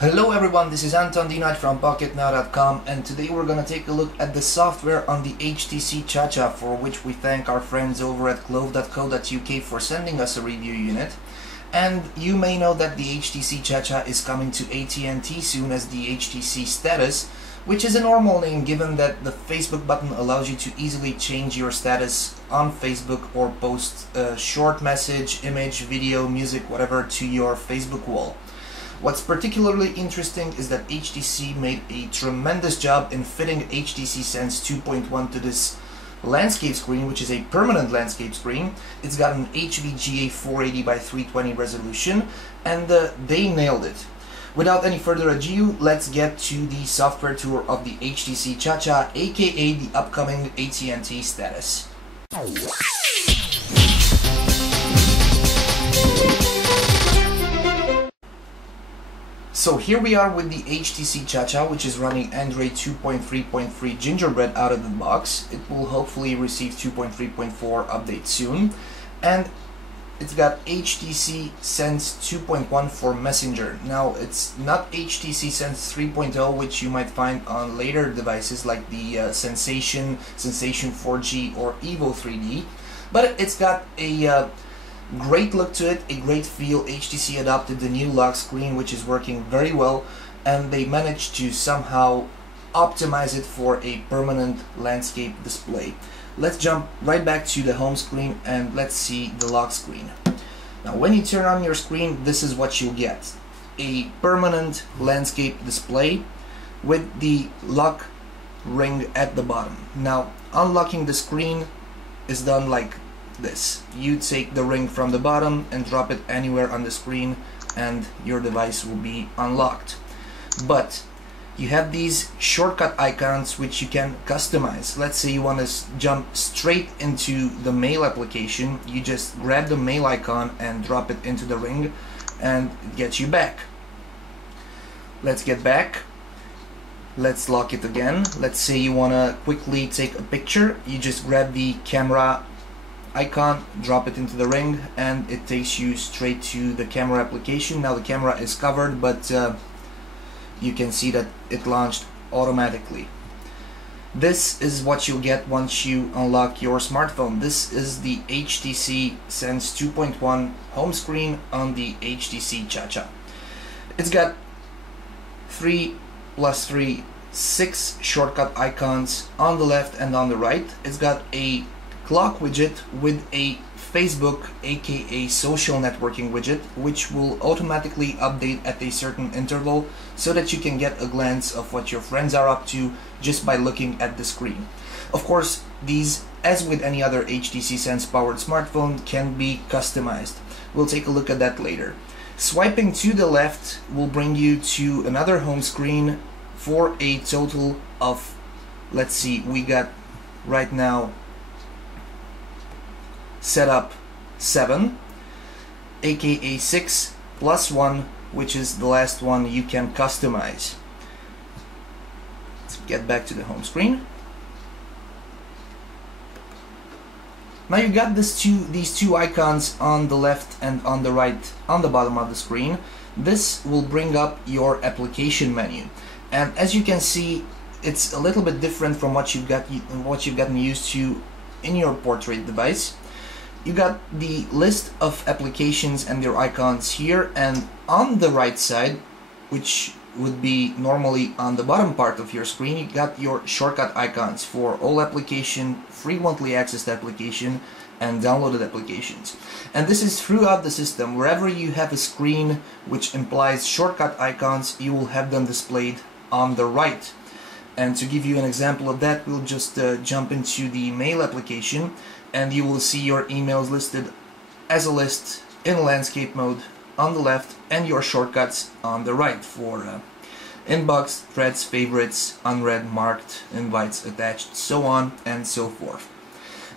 Hello everyone, this is Anton D. Knight from Pocketnow.com, and today we're gonna take a look at the software on the HTC ChaCha, for which we thank our friends over at clove.co.uk for sending us a review unit. And you may know that the HTC ChaCha is coming to AT&T soon as the HTC Status, which is a normal name given that the Facebook button allows you to easily change your status on Facebook or post a short message, image, video, music, whatever to your Facebook wall. What's particularly interesting is that HTC made a tremendous job in fitting HTC Sense 2.1 to this landscape screen, which is a permanent landscape screen. It's got an HVGA 480 by 320 resolution, and they nailed it. Without any further ado, let's get to the software tour of the HTC ChaCha, aka the upcoming AT&T Status. So here we are with the HTC ChaCha, which is running Android 2.3.3 Gingerbread out of the box. It will hopefully receive 2.3.4 update soon. And it's got HTC Sense 2.1 for Messenger. Now, it's not HTC Sense 3.0, which you might find on later devices like the Sensation 4G, or Evo 3D. But it's got a great look to it, a great feel. HTC adopted the new lock screen, which is working very well, and they managed to somehow optimize it for a permanent landscape display. Let's jump right back to the home screen and let's see the lock screen. Now, when you turn on your screen, this is what you'll get: a permanent landscape display with the lock ring at the bottom. Now, unlocking the screen is done like this. You take the ring from the bottom and drop it anywhere on the screen and your device will be unlocked. But you have these shortcut icons which you can customize. Let's say you want to jump straight into the mail application. You just grab the mail icon and drop it into the ring and it gets you back. Let's get back. Let's lock it again. Let's say you want to quickly take a picture. You just grab the camera icon, drop it into the ring, and it takes you straight to the camera application. Now the camera is covered, but you can see that it launched automatically. This is what you'll get once you unlock your smartphone. This is the HTC Sense 2.1 home screen on the HTC ChaCha. It's got 3 plus 3, 6 shortcut icons on the left and on the right. It's got a clock widget with a Facebook, aka social networking widget, which will automatically update at a certain interval so that you can get a glance of what your friends are up to just by looking at the screen. Of course, these, as with any other HTC Sense powered smartphone, can be customized. We'll take a look at that later. Swiping to the left will bring you to another home screen for a total of, let's see, we got right now set up 7, aka 6 plus 1, which is the last one you can customize. Let's get back to the home screen. Now you got these two icons on the left and on the right on the bottom of the screen. This will bring up your application menu, and as you can see, it's a little bit different from what you've gotten used to in your portrait device. You got the list of applications and their icons here, and on the right side, which would be normally on the bottom part of your screen, you got your shortcut icons for all application, frequently accessed application, and downloaded applications. And this is throughout the system. Wherever you have a screen which implies shortcut icons, you will have them displayed on the right. And to give you an example of that, we'll just jump into the mail application, and you will see your emails listed as a list in landscape mode on the left, and your shortcuts on the right for inbox, threads, favorites, unread, marked, invites, attached, so on and so forth.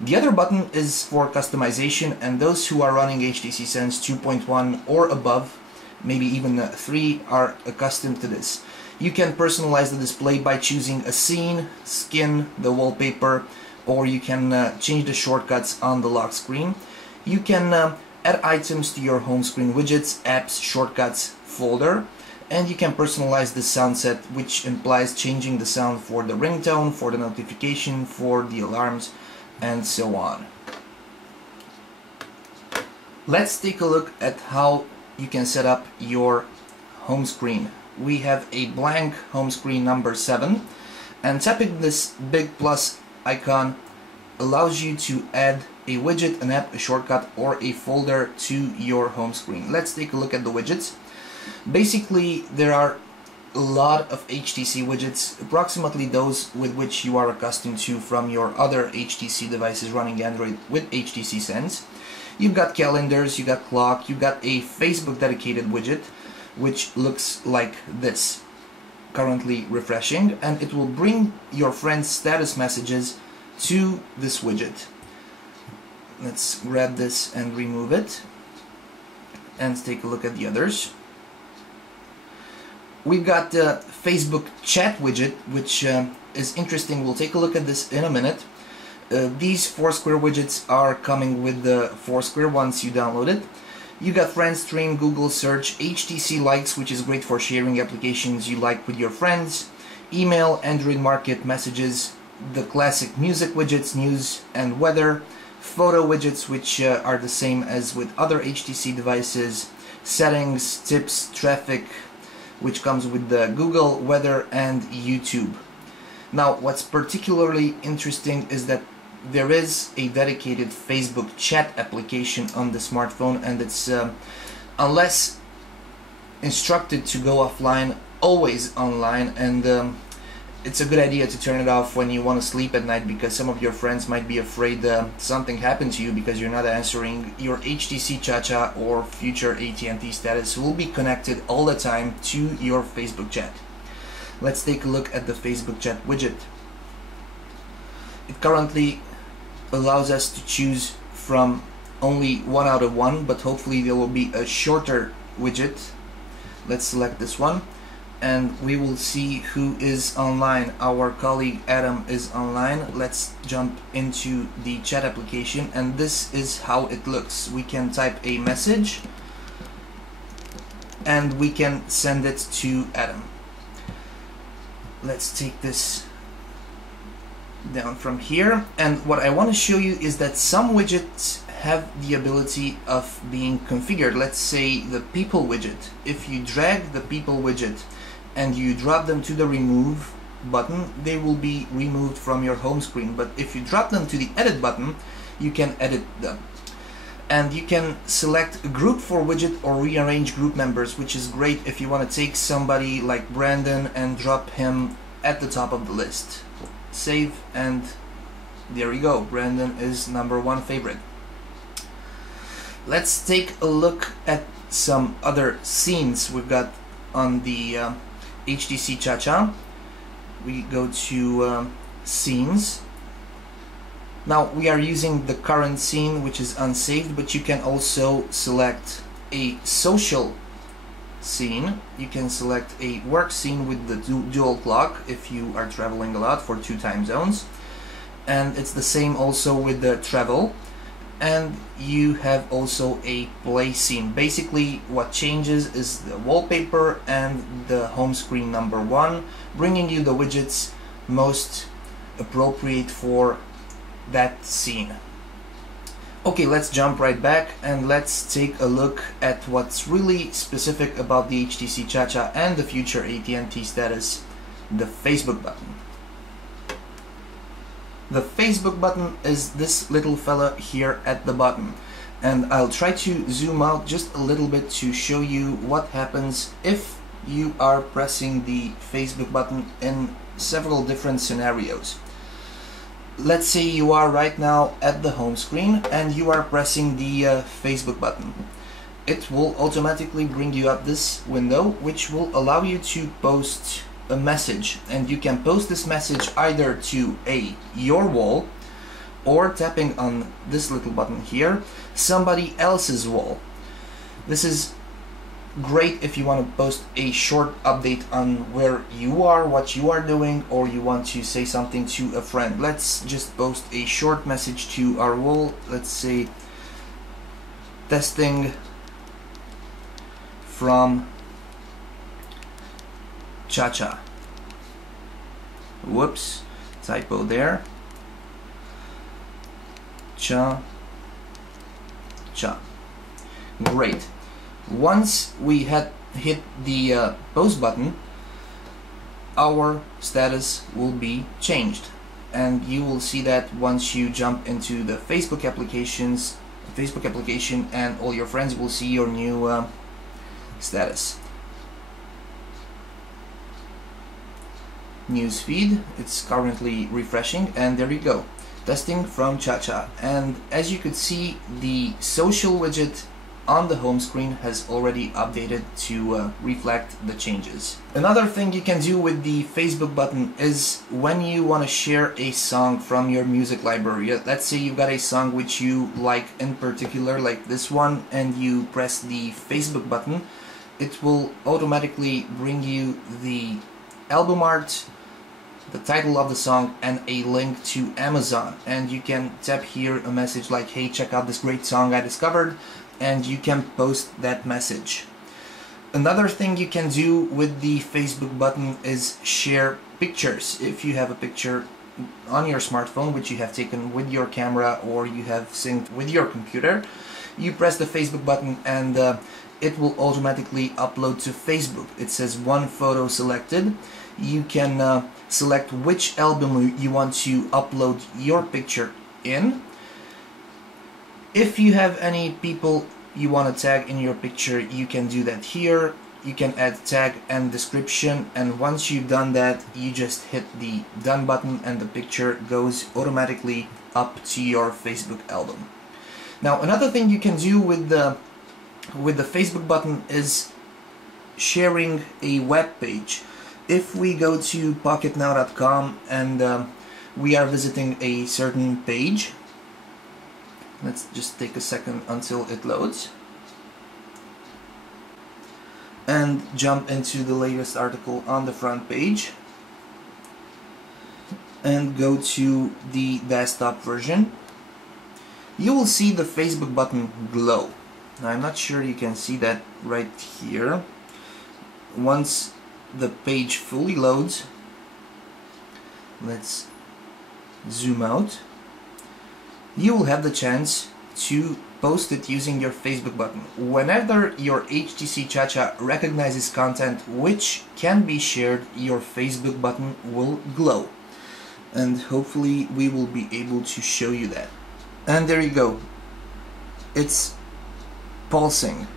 The other button is for customization, and those who are running HTC Sense 2.1 or above, maybe even 3, are accustomed to this. You can personalize the display by choosing a scene, skin, the wallpaper, or you can change the shortcuts on the lock screen. You can add items to your home screen widgets, apps, shortcuts folder, and you can personalize the sound set, which implies changing the sound for the ringtone, for the notification, for the alarms, and so on. Let's take a look at how you can set up your home screen. We have a blank home screen number 7, and tapping this big plus icon allows you to add a widget, an app, a shortcut, or a folder to your home screen. Let's take a look at the widgets. Basically, there are a lot of HTC widgets, approximately those with which you are accustomed to from your other HTC devices running Android with HTC Sense. You've got calendars, you got clock, you got a Facebook dedicated widget, which looks like this, currently refreshing, and it will bring your friends' status messages to this widget. Let's grab this and remove it, and take a look at the others. We've got the Facebook chat widget, which is interesting. We'll take a look at this in a minute. These Foursquare widgets are coming with the Foursquare once you download it. You got Friends Stream, Google Search, HTC Likes, which is great for sharing applications you like with your friends, email, Android Market, messages, the classic music widgets, news and weather, photo widgets, which are the same as with other HTC devices, settings, tips, traffic, which comes with the Google, weather, and YouTube. Now, what's particularly interesting is that there is a dedicated Facebook chat application on the smartphone, and it's unless instructed to go offline, always online, and it's a good idea to turn it off when you want to sleep at night, because some of your friends might be afraid something happened to you because you're not answering. Your HTC ChaCha or future AT&T status will be connected all the time to your Facebook chat. Let's take a look at the Facebook chat widget. It currently allows us to choose from only 1 out of 1, but hopefully there will be a shorter widget. Let's select this one, and we will see who is online. Our colleague Adam is online. Let's jump into the chat application, and this is how it looks. We can type a message and we can send it to Adam. Let's take this down from here, and what I want to show you is that some widgets have the ability of being configured. Let's say the people widget. If you drag the people widget and you drop them to the remove button, they will be removed from your home screen, but if you drop them to the edit button, you can edit them. And you can select a group for widget or rearrange group members, which is great if you want to take somebody like Brandon and drop him at the top of the list. Save, and there we go. Brandon is #1 favorite. Let's take a look at some other scenes we've got on the HTC ChaCha. We go to scenes. Now we are using the current scene, which is unsaved, but you can also select a social scene. You can select a work scene with the dual clock if you are traveling a lot for 2 time zones, and it's the same also with the travel. And you have also a play scene. Basically what changes is the wallpaper and the home screen #1, bringing you the widgets most appropriate for that scene. Okay, let's jump right back and let's take a look at what's really specific about the HTC ChaCha and the future AT&T status, the Facebook button. The Facebook button is this little fella here at the bottom, and I'll try to zoom out just a little bit to show you what happens if you are pressing the Facebook button in several different scenarios. Let's say you are right now at the home screen and you are pressing the Facebook button. It will automatically bring you up this window, which will allow you to post a message, and you can post this message either to your wall, or tapping on this little button here, somebody else's wall. This is great if you want to post a short update on where you are, what you are doing, or you want to say something to a friend. Let's just post a short message to our wall. Let's say testing from ChaCha. Whoops, typo there. ChaCha. Great. Once we had hit the post button, our status will be changed, and you will see that once you jump into the Facebook application, and all your friends will see your new status. Newsfeed, it's currently refreshing, and there you go, testing from ChaCha. And as you could see, the social widget on the home screen has already updated to reflect the changes. Another thing you can do with the Facebook button is when you want to share a song from your music library. Let's say you've got a song which you like in particular, like this one, and you press the Facebook button, it will automatically bring you the album art, the title of the song, and a link to Amazon. And you can tap here a message like, hey, check out this great song I discovered, and you can post that message. Another thing you can do with the Facebook button is share pictures. If you have a picture on your smartphone which you have taken with your camera or you have synced with your computer, you press the Facebook button and it will automatically upload to Facebook. It says one photo selected. You can select which album you want to upload your picture in. If you have any people you want to tag in your picture, you can do that here. You can add tag and description, and once you've done that, you just hit the done button and the picture goes automatically up to your Facebook album. Now, another thing you can do with the Facebook button is sharing a web page. If we go to Pocketnow.com and we are visiting a certain page, let's just take a second until it loads, and jump into the latest article on the front page and go to the desktop version. You will see the Facebook button glow. Now, I'm not sure you can see that right here. Once the page fully loads, let's zoom out, you will have the chance to post it using your Facebook button. Whenever your HTC ChaCha recognizes content which can be shared, your Facebook button will glow. And hopefully we will be able to show you that. And there you go. It's pulsing.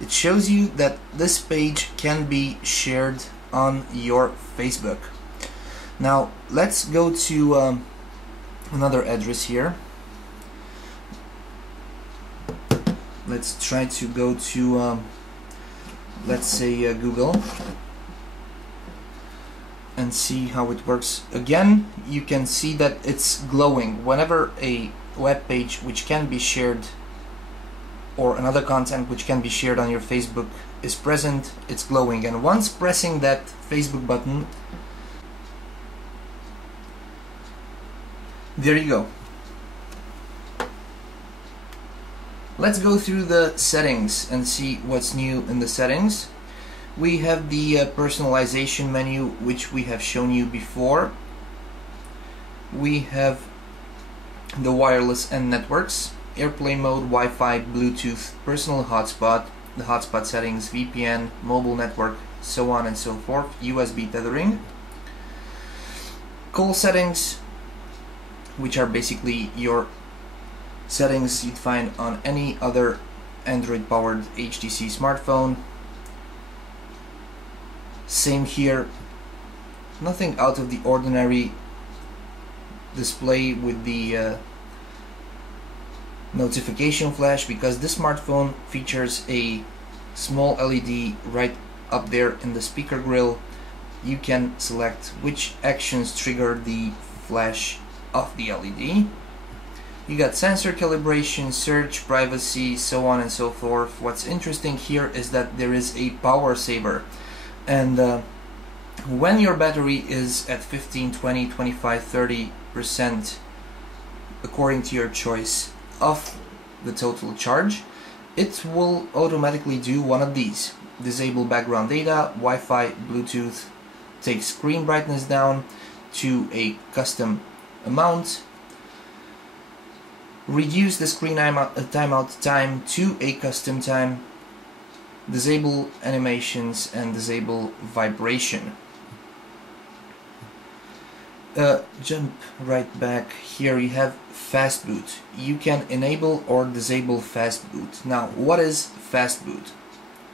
It shows you that this page can be shared on your Facebook. Now let's go to another address here. Let's try to go to let's say Google and see how it works. Again, you can see that it's glowing. Whenever a web page which can be shared or another content which can be shared on your Facebook is present, it's glowing. And once pressing that Facebook button, there you go. Let's go through the settings and see what's new in the settings. We have the personalization menu, which we have shown you before. We have the wireless and networks, airplane mode, Wi-Fi, Bluetooth, personal hotspot, the hotspot settings, VPN, mobile network, so on and so forth, USB tethering, call settings, which are basically your settings you'd find on any other Android-powered HTC smartphone. Same here, nothing out of the ordinary. Display with the notification flash, because this smartphone features a small LED right up there in the speaker grill. You can select which actions trigger the flash of the LED. You got sensor calibration, search, privacy, so on and so forth. What's interesting here is that there is a power saver, and when your battery is at 15, 20, 25, 30%, according to your choice, of the total charge, it will automatically do one of these. disable background data, Wi-Fi, Bluetooth, take screen brightness down to a custom amount, reduce the screen timeout time to a custom time, disable animations and disable vibration. Jump right back. Here you have Fastboot. You can enable or disable Fastboot. Now, what is Fastboot?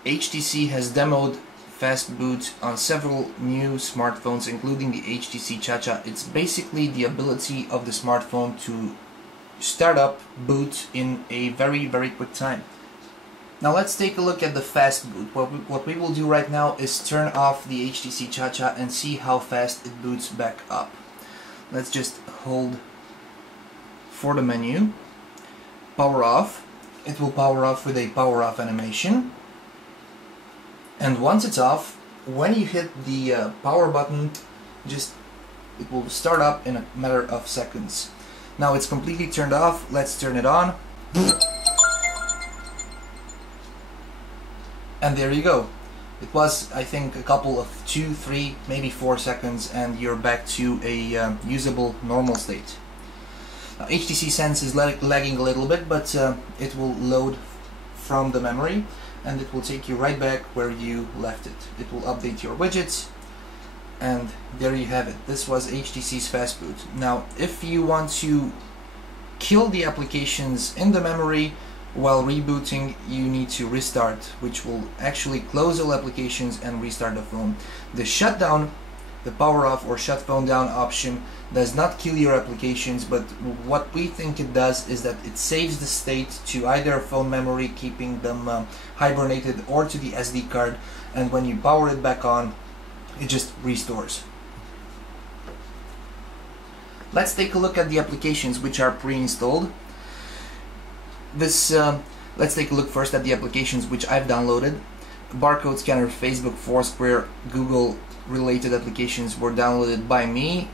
HTC has demoed Fastboot on several new smartphones, including the HTC ChaCha. It's basically the ability of the smartphone to start up boot in a very quick time. Now let's take a look at the Fastboot. What we will do right now is turn off the HTC ChaCha and see how fast it boots back up. Let's just hold for the menu, power off. It will power off with a power off animation, and once it's off, when you hit the power button, it will start up in a matter of seconds. Now it's completely turned off. Let's turn it on, and there you go. It was, I think, a couple of 2, 3, maybe 4 seconds, and you're back to a usable normal state. Now, HTC Sense is lagging a little bit, but it will load from the memory, and it will take you right back where you left it. It will update your widgets, and there you have it. This was HTC's Fastboot. Now, if you want to kill the applications in the memory while rebooting, you need to restart, which will actually close all applications and restart the phone. The shutdown, the power off or shut phone down option, does not kill your applications, but what we think it does is that it saves the state to either phone memory, keeping them hibernated, or to the SD card, and when you power it back on, it just restores. Let's take a look at the applications which are pre-installed. Let's take a look first at the applications which I've downloaded. Barcode scanner, Facebook, Foursquare, Google related applications were downloaded by me.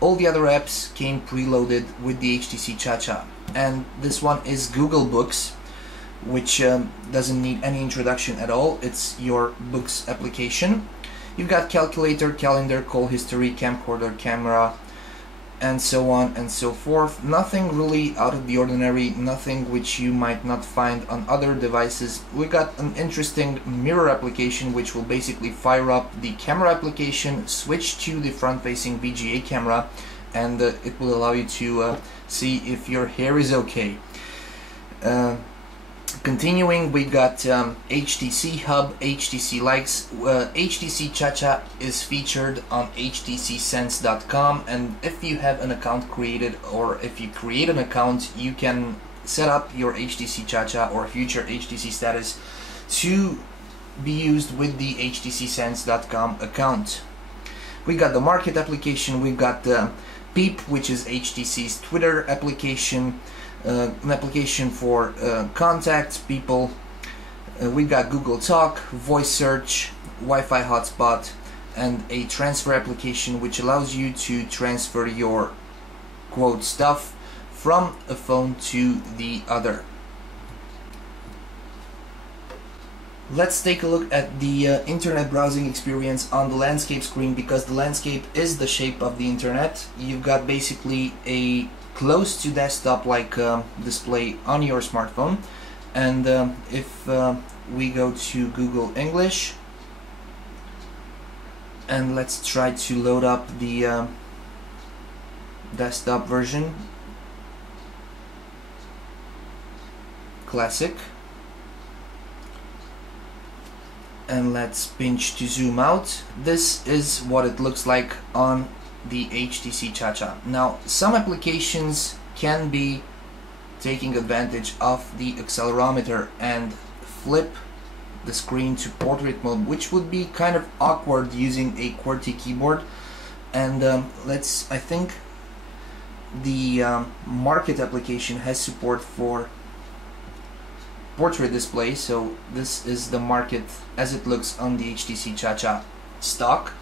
All the other apps came preloaded with the HTC ChaCha, and this one is Google Books, which doesn't need any introduction at all. It's your Books application. You've got calculator, calendar, call history, camcorder, camera, and so on and so forth. Nothing really out of the ordinary, nothing which you might not find on other devices. We got an interesting mirror application which will basically fire up the camera application, switch to the front-facing VGA camera, and it will allow you to see if your hair is okay. Continuing, we got HTC Hub, HTC Likes. HTC ChaCha is featured on htcsense.com, and if you have an account created, or if you create an account, you can set up your HTC ChaCha or future HTC status to be used with the htcsense.com account. We got the Market application, we got the Peep, which is HTC's Twitter application, an application for contact people. We've got Google Talk, voice search, Wi-Fi hotspot, and a transfer application which allows you to transfer your quote stuff from a phone to the other. Let's take a look at the internet browsing experience on the landscape screen, because the landscape is the shape of the internet. You've got basically a close to desktop like display on your smartphone, and if we go to Google English and let's try to load up the desktop version, classic, and let's pinch to zoom out. This is what it looks like on the HTC ChaCha. Now, some applications can be taking advantage of the accelerometer and flip the screen to portrait mode, which would be kind of awkward using a QWERTY keyboard. And I think the Market application has support for portrait display, so this is the Market as it looks on the HTC ChaCha stock.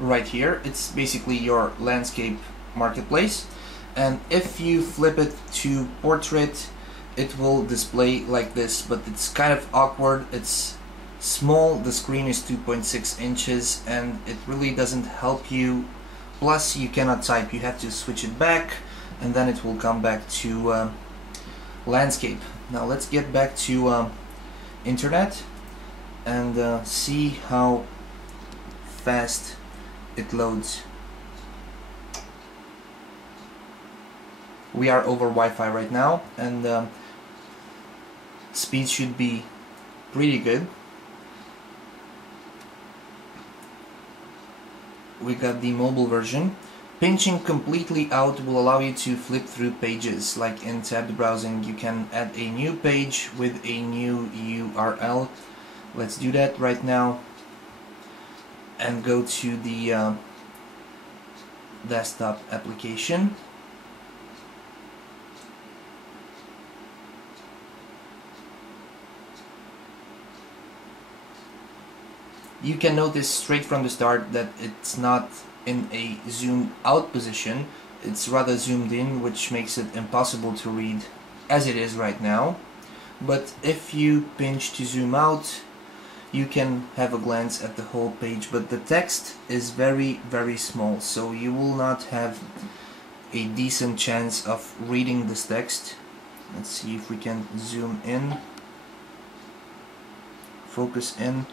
Right here, it's basically your landscape marketplace, and if you flip it to portrait, it will display like this, but it's kind of awkward. It's small, the screen is 2.6 inches, and it really doesn't help you. Plus you cannot type, you have to switch it back and then it will come back to landscape. Now let's get back to internet and see how fast it loads. We are over Wi-Fi right now, and speed should be pretty good. We got the mobile version. Pinching completely out will allow you to flip through pages. Like in tabbed browsing, you can add a new page with a new URL. Let's do that right now and go to the desktop application. You can notice straight from the start that it's not in a zoomed out position, it's rather zoomed in, which makes it impossible to read as it is right now. But if you pinch to zoom out, you can have a glance at the whole page, but the text is very small, so you will not have a decent chance of reading this text. Let's see if we can zoom in, focus in.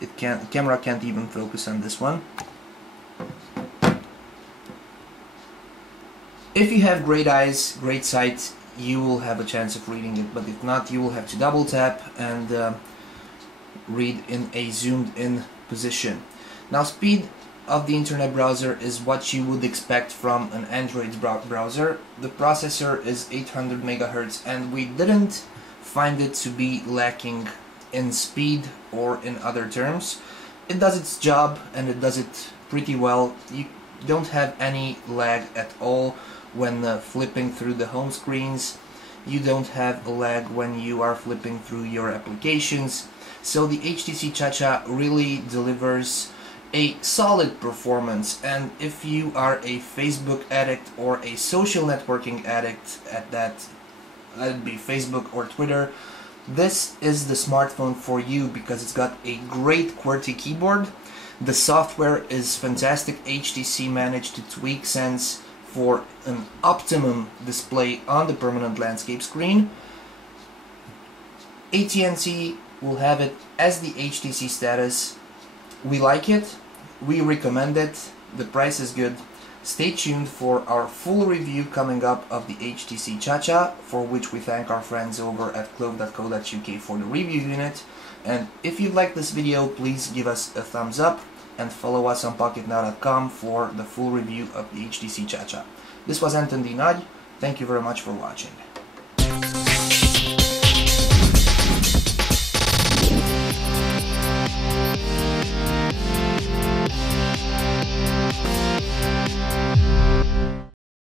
The camera can't even focus on this one. If you have great eyes, great sight, you will have a chance of reading it, but if not, you will have to double tap and read in a zoomed in position. Now, speed of the internet browser is what you would expect from an Android browser. The processor is 800 MHz, and we didn't find it to be lacking in speed or in other terms. It does its job and it does it pretty well. You don't have any lag at all when flipping through the home screens. You don't have a lag when you are flipping through your applications. So the HTC ChaCha really delivers a solid performance, and if you are a Facebook addict or a social networking addict at that, that'd be Facebook or Twitter, this is the smartphone for you because it's got a great QWERTY keyboard. The software is fantastic. HTC managed to tweak Sense for an optimum display on the permanent landscape screen. AT&T will have it as the HTC status. We like it, we recommend it, the price is good. Stay tuned for our full review coming up of the HTC ChaCha, for which we thank our friends over at clove.co.uk for the review unit. And if you liked this video, please give us a thumbs up and follow us on Pocketnow.com for the full review of the HTC ChaCha. This was Anton Dinaj. Thank you very much for watching.